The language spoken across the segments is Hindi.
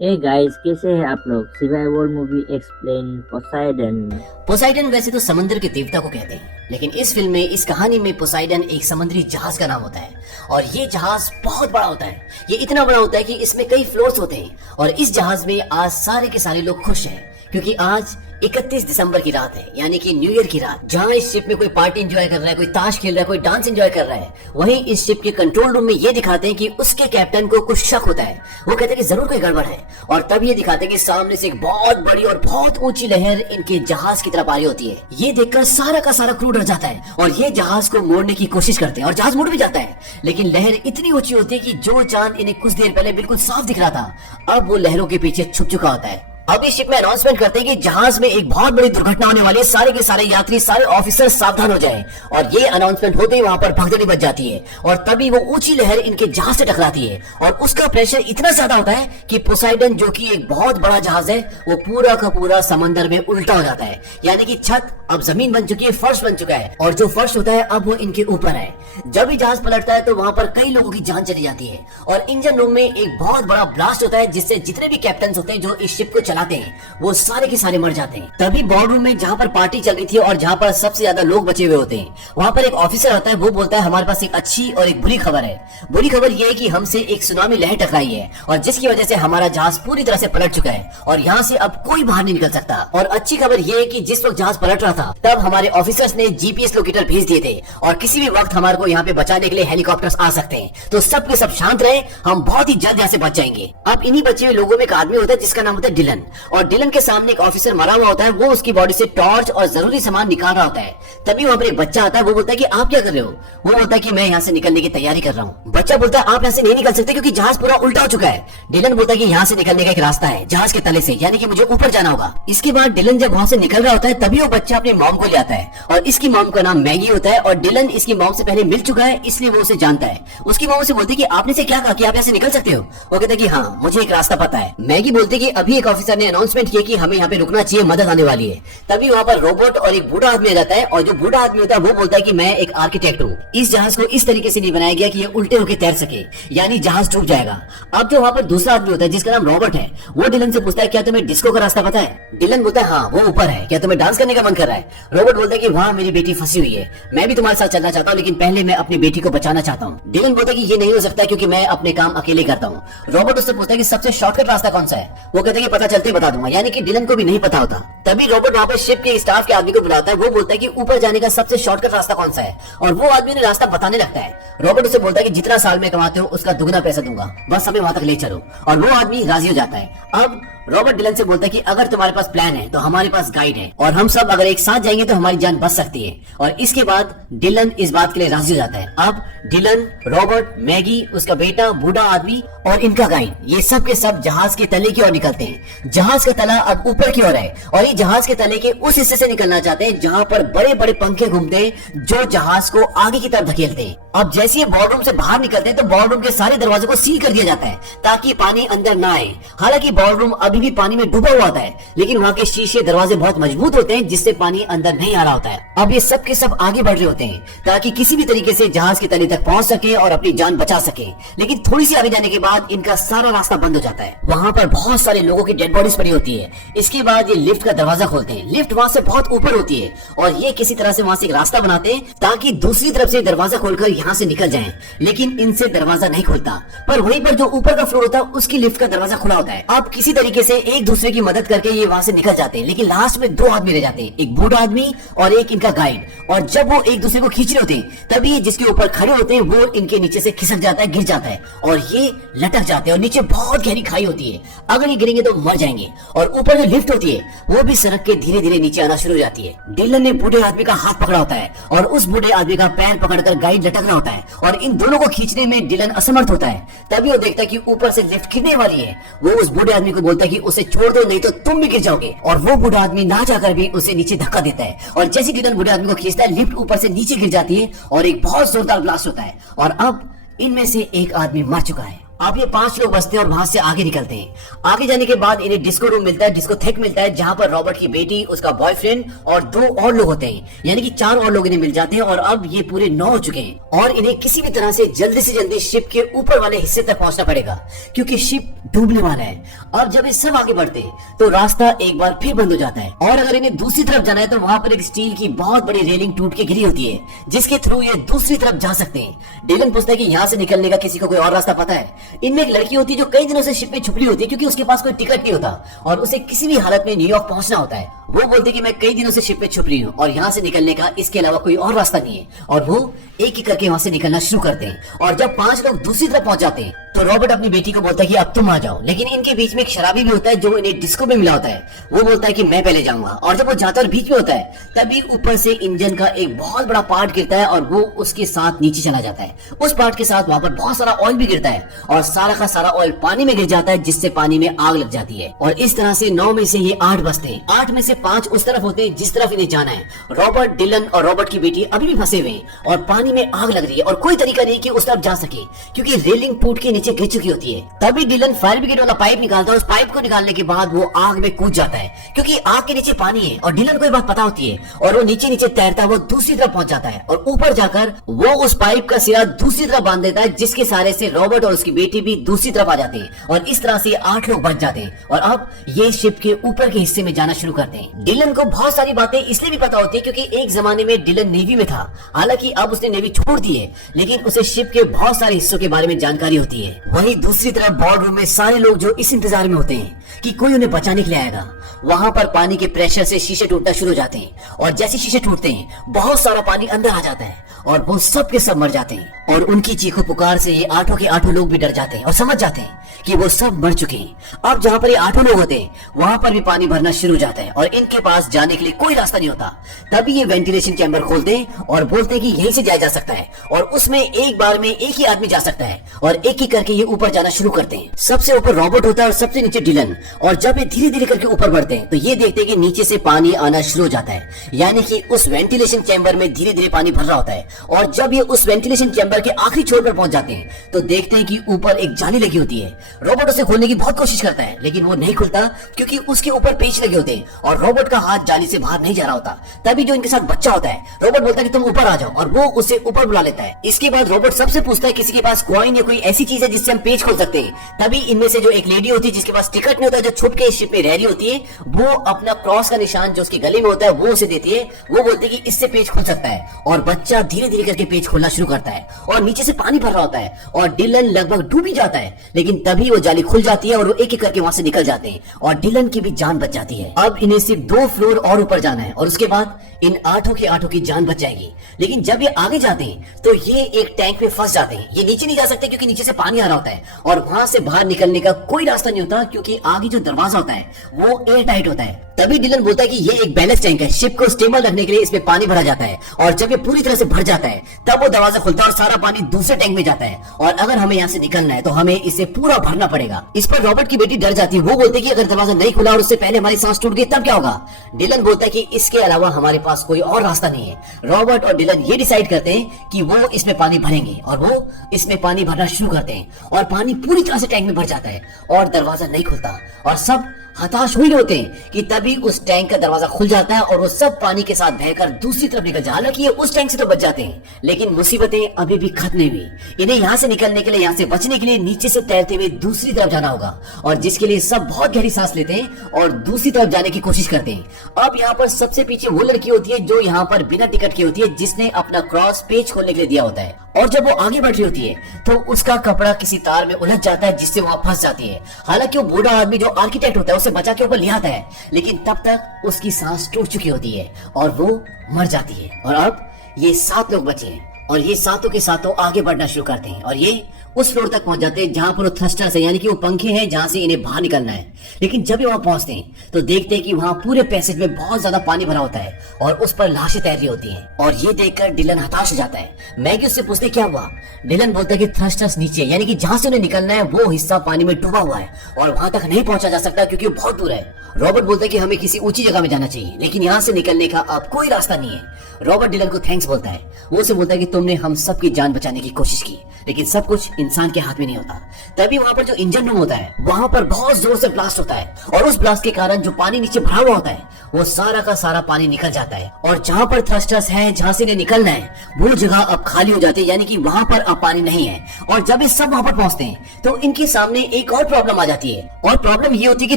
ए गाइस, कैसे हैं आप लोग। Survival movie explain Poseidon. Poseidon वैसे तो समंदर के देवता को कहते हैं, लेकिन इस फिल्म में, इस कहानी में पोसाइडन एक समुद्री जहाज का नाम होता है। और ये जहाज बहुत बड़ा होता है। ये इतना बड़ा होता है कि इसमें कई फ्लोर्स होते हैं। और इस जहाज में आज सारे के सारे लोग खुश हैं, क्योंकि आज 31 दिसंबर की रात है, यानी कि न्यू ईयर की रात। जहाँ इस शिप में कोई पार्टी एंजॉय कर रहा है, कोई ताश खेल रहा है, कोई डांस एंजॉय कर रहा है, वहीं इस शिप के कंट्रोल रूम में ये दिखाते हैं कि उसके कैप्टन को कुछ शक होता है। वो कहते हैं कि जरूर कोई गड़बड़ है। और तब ये दिखाते हैं कि सामने से एक बहुत बड़ी और बहुत ऊंची लहर इनके जहाज की तरफ आ रही होती है। ये देखकर सारा का सारा क्रू डर जाता है और ये जहाज को मोड़ने की कोशिश करते हैं, और जहाज मुड़ भी जाता है। लेकिन लहर इतनी ऊंची होती है कि जो चांद इन्हें कुछ देर पहले बिल्कुल साफ दिख रहा था, अब वो लहरों के पीछे छुप चुका होता है। अब इस शिप में अनाउंसमेंट करते हैं कि जहाज में एक बहुत बड़ी दुर्घटना होने वाली है, सारे के सारे यात्री, सारे ऑफिसर सावधान हो जाएं। और ये अनाउंसमेंट होते ही वहां पर भगदड़ी बच जाती है, और तभी वो ऊंची लहर इनके जहाज से टकराती है। और उसका प्रेशर इतना ज्यादा होता है कि पोसाइडन, जो कि एक बहुत बड़ा जहाज है, वो पूरा का पूरा समंदर में उल्टा हो जाता है। यानी कि छत अब जमीन बन चुकी है, फर्श बन चुका है, और जो फर्श होता है अब वो इनके ऊपर है। जब भी जहाज पलटता है तो वहां पर कई लोगों की जान चली जाती है। और इंजन रूम में एक बहुत बड़ा ब्लास्ट होता है, जिससे जितने भी कैप्टन होते हैं जो इस शिप को चलाते हैं, वो सारे के सारे मर जाते हैं। तभी बोर्ड रूम में, जहाँ पर पार्टी चल रही थी और जहाँ पर सबसे ज्यादा लोग बचे हुए होते हैं, वहाँ पर एक ऑफिसर आता है। वो बोलता है, हमारे पास एक अच्छी और एक बुरी खबर है। बुरी खबर यह है कि हमसे एक सुनामी लहर टकराई है, और जिसकी वजह से हमारा जहाज पूरी तरह से पलट चुका है और यहाँ से अब कोई बाहर नहीं निकल सकता। और अच्छी खबर यह है कि जिस वक्त जहाज पलट रहा था, तब हमारे ऑफिसर्स ने जीपीएस लोकेटर भेज दिए थे, और किसी भी वक्त हमारे को यहाँ पे बचाने के लिए हेलीकॉप्टर्स आ सकते हैं। तो सब के सब शांत रहे, हम बहुत ही जल्द यहाँ से बच जाएंगे। अब इन्हीं बचे हुए लोगों में एक आदमी होता है जिसका नाम होता है डिलन, और डिलन के सामने एक ऑफिसर मरा हुआ होता है। वो उसकी बॉडी से टॉर्च और जरूरी सामान निकाल रहा होता है। तभी वहाँ पर एक बच्चा आता है। वो बोलता है कि आप क्या कर रहे हो। वो बोलता है कि मैं यहाँ से निकलने की तैयारी कर रहा हूँ। बच्चा बोलता है, आप यहाँ से नहीं निकल सकते क्योंकि जहाज पूरा उल्टा हो चुका है। डिलन बोलता है कि यहाँ से निकलने का एक रास्ता है, जहाज के तले से, यानी कि मुझे ऊपर जाना होगा। इसके बाद डिलन जब वहाँ से निकल रहा होता है, तभी वो बच्चा अपनी मॉम को ले आता है, और इसकी मॉम का नाम मैगी होता है। और डिलन इसकी मॉम से पहले मिल चुका है, इसलिए वो उसे जानता है। उसकी मॉम से बोलती है कि आपने से क्या कहा कि आप यहाँ से निकल सकते हो। वो कहता है कि हाँ, मुझे एक रास्ता पता है। मैगी बोलती है कि अभी एक ऑफिसर ने अनाउंसमेंट किया कि हमें यहाँ पे रुकना चाहिए, मदद आने वाली है। तभी वहाँ पर रोबोट और एक बूढ़ा आदमी आ जाता है, और जो बूढ़ा आदमी होता है वो बोलता है कि मैं एक आर्किटेक्ट हूँ। इस जहाज को इस तरीके से नहीं बनाया गया कि ये उल्टे होकर तैर सके, यानी जहाज डूब जाएगा। अब जो वहाँ पर दूसरा आदमी होता है जिसका नाम रॉबर्ट है, वो डिलन से पूछता है, क्या तुम्हें डिस्को का रास्ता पता है। डिलन बोलता है, हाँ, वो ऊपर है, क्या तुम्हें डांस करने का मन कर रहा है। रॉबर्ट बोलता है कि वहाँ मेरी बेटी फंसी हुई है, मैं भी तुम्हारे साथ चलना चाहता हूँ, लेकिन पहले मैं अपनी बेटी को बचाना चाहता हूँ। डिलन बोलता है कि ये नहीं हो सकता क्योंकि मैं अपने काम अकेले करता हूँ। रॉबर्ट उससे पूछता है कि सबसे शॉर्टकट रास्ता कौन सा है। वो कहता है कि पता चलते बता दूंगा, यानी कि डिलन को भी नहीं पता होता। तभी रॉबर्ट वहाँ पर शिप के स्टाफ के आदमी को बुलाता है। वो बोलता है कि ऊपर जाने का सबसे शॉर्टकट रास्ता कौन सा है, और वो आदमी ने रास्ता बताने लगता है। रॉबर्ट उसे बोलता है कि जितना साल में कमाते हो उसका दुगना पैसा दूंगा, बस हमें वहां तक ले चलो। और वो आदमी राजी हो जाता है। अब रॉबर्ट डिलन से बोलता है कि अगर तुम्हारे पास प्लान है तो हमारे पास गाइड है, और हम सब अगर एक साथ जाएंगे तो हमारी जान बच सकती है। और इसके बाद डिलन इस बात के लिए राजी हो जाता है। अब डिलन, रॉबर्ट, मैगी, उसका बेटा, बूढ़ा आदमी और इनका गाइड, ये सब के सब जहाज के तले की ओर निकलते हैं। जहाज का तला अब ऊपर की ओर है, और ये जहाज के तले के उस हिस्से से निकलना चाहते हैं जहां पर बड़े बड़े पंखे घूमते हैं जो जहाज को आगे की तरफ धकेलते हैं। अब जैसे ये बॉर्डरूम से बाहर निकलते हैं तो बॉर्डरूम के सारे दरवाजों को सील कर दिया जाता है ताकि पानी अंदर ना आए। हालांकि बॉर्डरूम अभी भी पानी में डूबा हुआ है, लेकिन वहाँ के शीशे, दरवाजे बहुत मजबूत होते हैं, जिससे पानी अंदर नहीं आ रहा होता है। अब ये सब के सब आगे बढ़ रहे होते हैं ताकि किसी भी तरीके से जहाज के तले तक पहुंच सके और अपनी जान बचा सके। लेकिन थोड़ी सी आगे जाने के बाद इनका सारा रास्ता बंद हो जाता है। वहाँ पर बहुत सारे लोगों की डेड बॉडीज पड़ी होती है। इसके बाद ये लिफ्ट का दरवाजा खोलते हैं। लिफ्ट वहाँ से बहुत ऊपर होती है, और ये किसी तरह से वहाँ से एक रास्ता बनाते हैं ताकि दूसरी तरफ से दरवाजा खोलकर यहाँ से निकल जाएं। लेकिन इनसे दरवाजा नहीं खुलता। पर वहीं पर जो ऊपर का फ्लोर होता है उसकी लिफ्ट का दरवाजा खुला होता है। अब किसी तरीके से एक दूसरे की मदद करके ये वहाँ से निकल जाते हैं, लेकिन लास्ट में दो आदमी रह जाते हैं, एक बूढ़ा आदमी और एक इनका गाइड। और जब वो एक दूसरे को खींच रहे होते हैं, तभी जिसके ऊपर खड़े होते हैं वो इनके नीचे से खिसक जाता है, गिर जाता है, और ये लटक जाते हैं। और नीचे बहुत गहरी खाई होती है, अगर ये गिरेंगे तो मर जाएंगे। और ऊपर जो लिफ्ट होती है वो भी सड़क के धीरे धीरे नीचे आना शुरू हो जाती है। डिलन ने बूढ़े आदमी का हाथ पकड़ा होता है, और उस बूढ़े आदमी का पैर पकड़कर गाइड लटक रहा होता है, और इन दोनों को खींचने में डिलन असमर्थ होता है। तभी वो देखता है कि ऊपर से लिफ्ट गिरने वाली है। वो उस बूढ़े आदमी को बोलता है कि उसे छोड़ दो, नहीं तो तुम भी गिर जाओगे। और वो बूढ़ा आदमी ना जाकर भी उसे नीचे धक्का देता है, और जैसे डिलन बूढ़े आदमी को खींचता है, लिफ्ट ऊपर से नीचे गिर जाती है और एक बहुत जोरदार ब्लास्ट होता है। और अब इनमें से एक आदमी मर चुका है। अब ये 5 लोग बचते हैं और वहां से आगे निकलते हैं। आगे जाने के बाद इन्हें डिस्को रूम मिलता है, डिस्को थेक मिलता है, जहां पर रॉबर्ट की बेटी, उसका बॉयफ्रेंड और 2 और लोग होते हैं, यानी कि 4 और लोग इन्हें मिल जाते हैं। और अब ये पूरे 9 हो चुके हैं और इन्हें किसी भी तरह से जल्दी शिप के ऊपर वाले हिस्से तक पहुंचना पड़ेगा, क्योंकि शिप डूबने वाला है। अब जब ये सब आगे बढ़ते हैं तो रास्ता एक बार फिर बंद हो जाता है, और अगर इन्हें दूसरी तरफ जाना है तो वहां पर एक स्टील की बहुत बड़ी रेलिंग टूट के गिरी होती है, जिसके थ्रू ये दूसरी तरफ जा सकते हैं। डिलन पूछता है कि यहाँ से निकलने का किसी को कोई और रास्ता पता है। इनमें एक लड़की होती है जो कई दिनों से शिप में छुपी होती है, क्योंकि उसके पास कोई टिकट नहीं होता और उसे किसी भी हालत में न्यूयॉर्क पहुंचना होता है। वो बोलते कि मैं कई दिनों से शिप में छुप रही हूँ और यहाँ से निकलने का इसके अलावा कोई और रास्ता नहीं है, और वो एक एक करके वहां से निकलना शुरू करते हैं। और जब 5 लोग दूसरी तरफ पहुंच जाते हैं तो रॉबर्ट अपनी बेटी को बोलता है कि अब तुम आ जाओ, लेकिन इनके बीच में एक शराबी भी होता है जो इन्हें डिस्को में मिला होता है। वो बोलता है कि मैं पहले जाऊंगा, और जब वो जाता है और बीच में होता है तभी ऊपर से इंजन का एक बहुत बड़ा पार्ट गिरता है और वो उसके साथ नीचे चला जाता है। उस पार्ट के साथ वहां पर बहुत सारा ऑयल भी गिरता है और सारा का सारा ऑयल पानी में गिर जाता है, जिससे पानी में आग लग जाती है। और इस तरह से 9 में से ये 8 बचते हैं। 8 में से 5 उस तरफ होते हैं जिस तरफ इन्हें जाना है। रॉबर्ट, डिलन और रॉबर्ट की बेटी अभी भी फंसे हुए हैं और पानी में आग लग रही है और कोई तरीका नहीं कि उस तरफ जा सके, क्योंकि रेलिंग टूट के नीचे गिर चुकी होती है। तभी डिलन फायर ब्रिगेड वाला पाइप निकालता है। उस पाइप को निकालने के बाद वो आग में कूद जाता है, क्योंकि आग के नीचे पानी है और डिलन को ये बात पता होती है, और वो नीचे नीचे तैरता वो दूसरी तरफ पहुंच जाता है और ऊपर जाकर वो उस पाइप का सिरा दूसरी तरफ बांध देता है, जिसके सहारे से रॉबर्ट और उसकी बेटी भी दूसरी तरफ आ जाते हैं। और इस तरह से 8 लोग बच जाते हैं और अब ये शिप के ऊपर के हिस्से में जाना शुरू करते हैं। डिलन को बहुत सारी बातें इसलिए भी पता होती है क्योंकि एक जमाने में डिलन नेवी में था। हालांकि अब उसने नेवी छोड़ दी है, लेकिन उसे शिप के बहुत सारे हिस्सों के बारे में जानकारी होती है। वहीं दूसरी तरफ बोर्ड रूम में सारे लोग जो इस इंतजार में होते हैं कि कोई उन्हें बचाने के लिए आएगा। वहां पर पानी के प्रेशर से शीशे टूटना शुरू हो जाते हैं, और जैसे शीशे टूटते हैं बहुत सारा पानी अंदर आ जाता है और वो सब के सब मर जाते हैं। और उनकी चीखों पुकार से ये 8 के 8 लोग भी डर जाते हैं और समझ जाते हैं कि वो सब मर चुके हैं। अब जहाँ पर ये 8 लोग होते हैं वहां पर भी पानी भरना शुरू हो जाता है और इनके पास जाने के लिए कोई रास्ता नहीं होता। तभी ये वेंटिलेशन चैम्बर खोलते हैं और बोलते हैं कि यहीं से जाया जा सकता है, और उसमें एक बार में एक ही आदमी जा सकता है, और एक ही करके ये ऊपर जाना शुरू करते हैं। सबसे ऊपर रॉबर्ट होता है और सबसे नीचे डिलन। और जब ये धीरे धीरे करके ऊपर बढ़ते हैं तो ये देखते हैं कि नीचे से पानी आना शुरू हो जाता है, यानी कि उस वेंटिलेशन चैम्बर में धीरे धीरे पानी भर रहा होता है। और जब ये उस वेंटिलेशन चैम्बर के आखिरी छोर पर पहुंच जाते हैं तो देखते हैं कि ऊपर एक जाली लगी होती है। रॉबर्ट उसे खोलने की बहुत कोशिश करता है, लेकिन वो नहीं खुलता, क्योंकि उसके ऊपर पेच लगे होते हैं और रॉबर्ट का हाथ जाली से बाहर नहीं जा रहा होता। तभी जो इनके साथ बच्चा होता है, रॉबर्ट बोलता है कि तुम ऊपर आ जाओ, और वो उसे ऊपर बुला लेता है। इसके बाद रॉबर्ट सबसे पूछता है किसी के पास कॉइन या कोई ऐसी चीज है जिससे हम पेच खोल सकते हैं। तभी इनमें से जो एक लेडी होती है जिसके पास टिकट नहीं होता, जो छुप के इस शिप में रह रही होती है, वो अपना क्रॉस का निशान जो उसके गले में होता है वो उसे देती है। वो बोलती है कि इससे पेच खुल सकता है, और बच्चा धीरे धीरे करके पेच खोलना शुरू करता है और नीचे से पानी भर रहा होता है और डिलन लगभग डूब ही जाता है। लेकिन तभी वो जाली खुल जाती है और वो एक एक करके वहां से निकल जाते हैं और डिलन की भी जान बच जाती है। अब इन्हें सिर्फ 2 फ्लोर और ऊपर जाना है और उसके बाद इन 8 के 8 की जान बच जाएगी। लेकिन जब ये आगे जाते हैं तो ये एक टैंक में फंस जाते हैं। ये नीचे नहीं जा सकते क्योंकि नीचे से पानी आ रहा होता है और वहां से बाहर निकलने का कोई रास्ता नहीं होता, क्योंकि आगे जो दरवाजा होता है वो एयर टाइट होता है। तभी डिलन बोलता है कि ये एक बैलेंस टैंक है, शिप को स्टेबल रखने के लिए इसमें पानी भरा जाता है, और जब ये पूरी तरह से भर जाता है तब वो दरवाजा खुलता है और सारा पानी दूसरे टैंक में जाता है। और अगर हमें यहाँ से निकलना है तो हमें इसे पूरा भरना पड़ेगा। इस पर रॉबर्ट की बेटी डर जाती है। वो बोलते हैं कि अगर दरवाजा नहीं खुला और उससे पहले हमारी सांस टूट गई तब क्या होगा। डिलन बोलता है कि इसके अलावा हमारे पास कोई और रास्ता नहीं है। रॉबर्ट और डिलन ये डिसाइड करते हैं कि वो इसमें पानी भरेंगे, और वो इसमें पानी भरना शुरू करते हैं और पानी पूरी तरह से टैंक में भर जाता है और दरवाजा नहीं खुलता और सब हताश हुए होते हैं कि तभी उस टैंक का दरवाजा खुल जाता है और वो सब पानी के साथ बहकर दूसरी तरफ निकल जाते हैं। हालांकि ये उस टैंक से तो बच जाते हैं, लेकिन मुसीबतें अभी भी खत्म नहीं हुई। इन्हें यहाँ से निकलने के लिए, यहाँ से बचने के लिए नीचे से तैरते हुए दूसरी तरफ जाना होगा, और जिसके लिए सब बहुत गहरी सांस लेते हैं और दूसरी तरफ जाने की कोशिश करते हैं। अब यहाँ पर सबसे पीछे वो लड़की होती है जो यहाँ पर बिना टिकट की होती है, जिसने अपना क्रॉस पेज खोलने के लिए दिया होता है। और जब वो आगे बढ़ रही होती है तो उसका कपड़ा किसी तार में उलझ जाता है, जिससे वहां फंस जाती है। हालांकि वो बूढ़ा आदमी जो आर्किटेक्ट होता है उसे बचा के ऊपर ले आता है, लेकिन तब तक उसकी सांस टूट चुकी होती है और वो मर जाती है। और अब ये 7 लोग बचे हैं और ये 7 के 7 आगे बढ़ना शुरू करते हैं और ये उस फ्लोर तक पहुंच जाते हैं जहां पर वो थ्रस्टर्स है, यानी कि वो पंखे हैं जहां से इन्हें बाहर निकलना है। लेकिन जब ये वहां पहुंचते हैं तो देखते हैं कि वहां पूरे पैसेज में बहुत ज्यादा पानी भरा होता है और उस पर लाशें तैर रही होती हैं। और ये देखकर डिलन हताश हो जाता है। मैगी उससे पूछते क्या हुआ। डिलन बोलता है कि थ्रस्टर्स नीचे, यानी कि जहां से उन्हें निकलना है वो हिस्सा पानी में डूबा हुआ है और वहां तक नहीं पहुंचा जा सकता क्योंकि वो बहुत दूर है। रॉबर्ट बोलता है कि हमें किसी ऊंची जगह में जाना चाहिए, लेकिन यहाँ से निकलने का अब कोई रास्ता नहीं है। रॉबर्ट डिलन को थैंक्स बोलता है। वो उसे बोलता है कि तुमने हम सबकी जान बचाने की कोशिश की, लेकिन सब कुछ इंसान के हाथ में नहीं होता। तभी वहां पर जो इंजन रूम होता है वहां पर बहुत जोर से ब्लास्ट होता है और उस ब्लास्ट के कारण जो पानी नीचे भरा हुआ होता है वो सारा का सारा पानी निकल जाता है और जहां पर थ्रस्टर्स है, जहां से इन्हें निकलना है, वो जगह अब खाली हो जाती है, यानी कि वहां पर अब पानी नहीं है। और जब ये सब वहां पर पहुंचते हैं तो इनके सामने एक और प्रॉब्लम आ जाती है और प्रॉब्लम ये होती है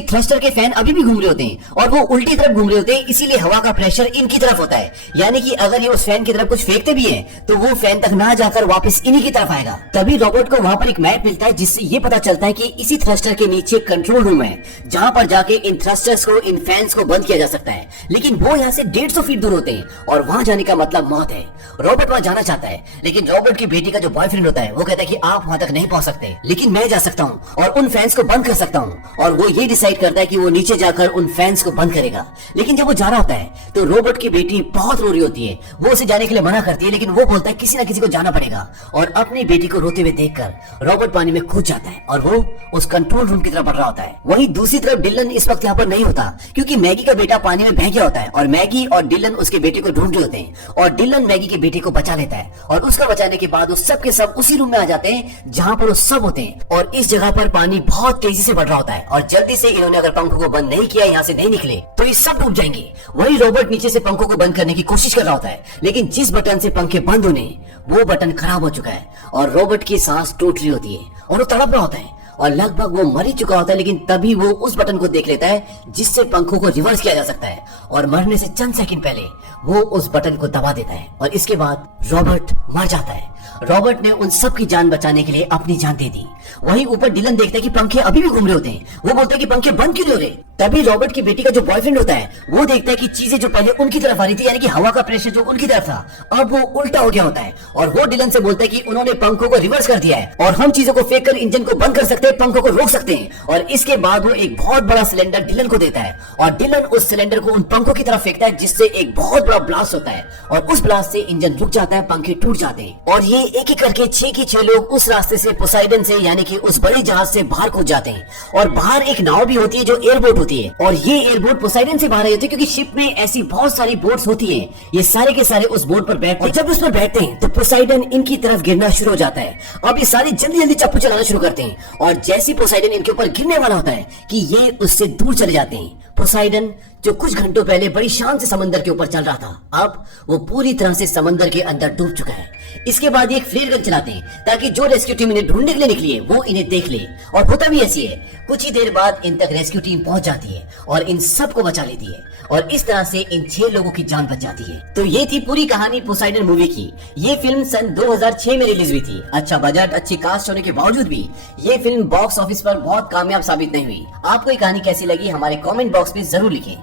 कि थ्रस्टर के फैन अभी भी घूम रहे होते हैं और वो उल्टी तरफ घूम रहे होते हैं, इसीलिए हवा का प्रेशर इनकी तरफ होता है। यानी कि अगर ये उस फैन की तरफ कुछ फेंकते भी हैं तो वो फैन तक ना जाकर वापस इन्हीं की तरफ आएगा। तभी रॉबर्ट को वहां पर एक मैप मिलता है जिससे ये पता चलता है कि इसी थ्रस्टर के नीचे कंट्रोल रूम है जहां पर जाके इन थ्रस्टर्स को, इन फैंस को बंद किया जा सकता है। लेकिन वो यहाँ से 150 फीट दूर होते हैं और वहां जाने का मतलब मौत है। रॉबर्ट वहां जाना चाहता है, लेकिन रॉबर्ट की बेटी का जो बॉयफ्रेंड होता है वो कहता है कि आप वहां तक नहीं पहुंच सकते, लेकिन मैं जा सकता हूँ और उन फैंस को बंद कर सकता हूँ। और वो ये डिसाइड करता है कि वो नीचे जाकर उन फैंस को बंद करेगा। लेकिन जब वो जा रहा होता है तो रॉबर्ट की बेटी बहुत रो रही होती है। वो उसे जाने के लिए मना करती है, लेकिन वो बोलता है किसी ना किसी को जाना पड़ेगा। और अपनी बेटी को रोते हुए देखकर रॉबर्ट पानी में कूद जाता है और वो उस कंट्रोल रूम की तरफ बढ़ रहा होता है। वहीं दूसरी तरफ डिलन इस वक्त यहाँ पर नहीं होता क्योंकि मैगी का बेटा पानी में बह गया होता है और मैगी और डिलन उसके बेटे को ढूंढ रहे होते हैं और डिलन मैगी के बेटे को बचा लेता है। और उसका बचाने के बाद वो सब के सब उसी रूम में आ जाते हैं जहां पर वो सब होते हैं। और इस जगह पर पानी बहुत तेजी से बढ़ रहा होता है और जल्दी से इन्होंने अगर पंखों को बंद नहीं किया, यहाँ से नहीं निकले तो ये सब डूब जाएंगे। वही रॉबर्ट नीचे से पंखों को बंद करने की कोशिश कर रहा होता है, लेकिन जिस बटन से पंखे बंद होने वो बटन खराब हो चुका है और रॉबर्ट की सांस टूट रही होती है और वो तड़प रहा होता है और लगभग वो मर ही चुका होता है। लेकिन तभी वो उस बटन को देख लेता है जिससे पंखों को रिवर्स किया जा सकता है और मरने से चंद सेकंड पहले वो उस बटन को दबा देता है और इसके बाद रॉबर्ट मर जाता है। रॉबर्ट ने उन सब की जान बचाने के लिए अपनी जान दे दी। वहीं ऊपर डिलन देखता है कि पंखे अभी भी घूम रहे होते हैं। वो बोलते हैं कि पंखे बंद क्यों नहीं हो रहे। तभी रॉबर्ट की बेटी का जो बॉयफ्रेंड होता है वो देखता है कि चीजें जो पहले उनकी तरफ आ रही थी, यानी कि हवा का प्रेशर जो उनकी तरफ था, अब वो उल्टा हो गया होता है। और वो डिलन से बोलता है कि उन्होंने पंखों को रिवर्स कर दिया है और हम चीजों को फेंक कर इंजन को बंद कर सकते हैं, पंखों को रोक सकते हैं। और इसके बाद वो एक बहुत बड़ा सिलेंडर डिलन को देता है और डिलन उस सिलेंडर को उन पंखों की तरफ फेंकता है जिससे एक बहुत बड़ा ब्लास्ट होता है और उस ब्लास्ट से इंजन रुक जाता है, पंखे टूट जाते हैं और ये एक एक करके 6 के 6 लोग उस रास्ते से, पोसाइडन से, यानी कि उस बड़े जहाज से बाहर कूद जाते हैं। और बाहर एक नाव भी होती है जो एयरबोट होती है और ये एयरबोट पोसाइडन से बाहर आई होती है क्योंकि शिप में ऐसी बहुत सारी बोट्स होती हैं। ये सारे के सारे उस बोट पर बैठते हैं और जब उस पर बैठते हैं तो पोसाइडन इनकी तरफ गिरना शुरू हो जाता है। अब ये सारे जल्दी जल्दी चप्पू चलाना शुरू करते हैं और जैसे पोसाइडन इनके ऊपर गिरने वाला होता है कि ये उससे दूर चले जाते हैं। पोसाइडन जो कुछ घंटों पहले बड़ी शान से समंदर के ऊपर चल रहा था, अब वो पूरी तरह से समंदर के अंदर डूब चुका है। इसके बाद ये एक फ्लेयर गन चलाते हैं ताकि जो रेस्क्यू टीम इन्हें ढूंढने के लिए निकली है वो इन्हें देख ले। और होता भी ऐसी है, कुछ ही देर बाद इन तक रेस्क्यू टीम पहुंच जाती है और इन सबको बचा लेती है और इस तरह से इन 6 लोगों की जान बच जाती है। तो ये थी पूरी कहानी पोसाइडन मूवी की। ये फिल्म सन 2006 में रिलीज हुई थी। अच्छा बजट, अच्छी कास्ट होने के बावजूद भी ये फिल्म बॉक्स ऑफिस पर बहुत कामयाब साबित नहीं हुई। आपको ये कहानी कैसी लगी हमारे कमेंट बॉक्स में जरूर लिखें।